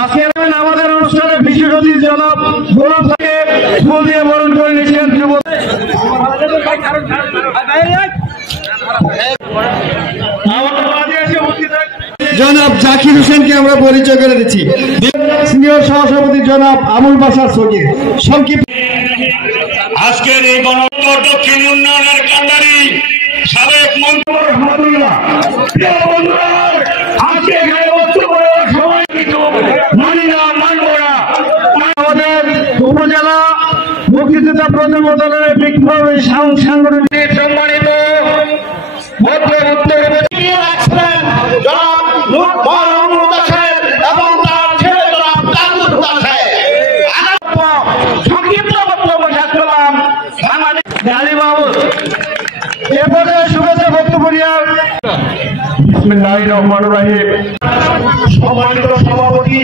আজকের আমাদের অনুষ্ঠানে বিশেষ অতিথি জনাব গোলাম থেকে ফুল দিয়ে বরণ করে নিয়েছেন জনাব জাকির হোসেনকে আমরা পরিচয় করে দিচ্ছি। সিনিয়র সহসভাপতি জনাব আবুল বাশার সগীর সংক্ষিপ্ত। আজকের এই গণতন্ত্র দক্ষিণ উন্নয়নের কান্ডারি সাবেক মন্ত্রী আমাদের উপজেলা মুক্তিযোদ্ধা প্রজন্ম দলের বিক্ষোভ সাংগঠনিক সম্মানিত শুভেচ্ছা বক্তব্য বিসমিল্লাহির রহমানির রহিম। সম্মানিত সভাপতি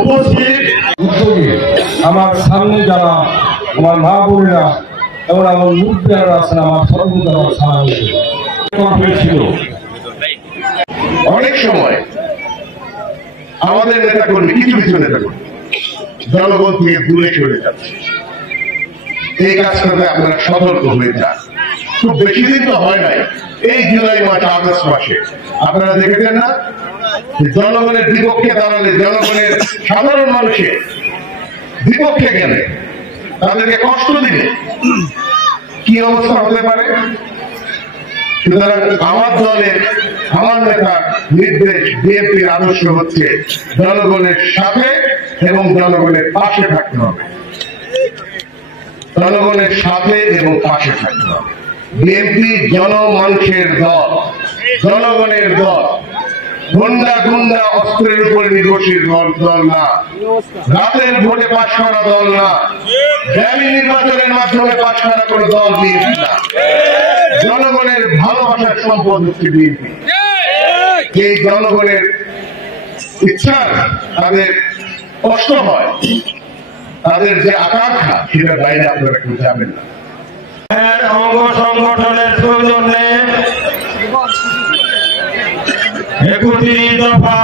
উপস্থিত, আমার সামনে যারা আমার মা বোনেরা এবং আমার মুরব্বীরা আছেন, আমার সর্বদা সালাম হয়েছিল। অনেক সময় আমাদের নেতা কর্মী, কিছু কিছু নেতা কর্মী জনগণ থেকে দূরে সরে যাচ্ছে। এই কাজটাতে আপনারা সতর্ক হয়ে যান। খুব বেশি দিন তো হয় নাই, এই জুলাই মাস আগস্ট মাসে আপনারা দেখেছেন না, জনগণের বিপক্ষে দাঁড়ালে, জনগণের সাধারণ মানুষের বিপক্ষে গেলে, তাদেরকে কষ্ট দিলে কি অবস্থা হতে পারে। সুতরাং আমার দলের, আমার নেতার নির্দেশ, বিএনপির আদর্শ হচ্ছে জনগণের সাথে এবং জনগণের পাশে থাকতে হবে। জনগণের সাথে এবং পাশে থাকতে হবে। বিএনপি জনমানুষের দল, জনগণের দল, গুন্ডা অস্ত্রের উপরে নির্ভরশীল দল না, রাতের ভোটে পাশ করা দল না, দামি নির্বাচনের মাধ্যমে পাশ করা কোন দল বিএনপি না। জনগণের ভালোবাসার সম্পদ হচ্ছে বিএনপি। এই জনগণের ইচ্ছা, তাদের কষ্ট হয়, তাদের যে আকাঙ্ক্ষা, সেটার বাইরে আপনারা কেউ যাবেন না। অঙ্গ সংগঠনের সৌজন্যে 31 দফা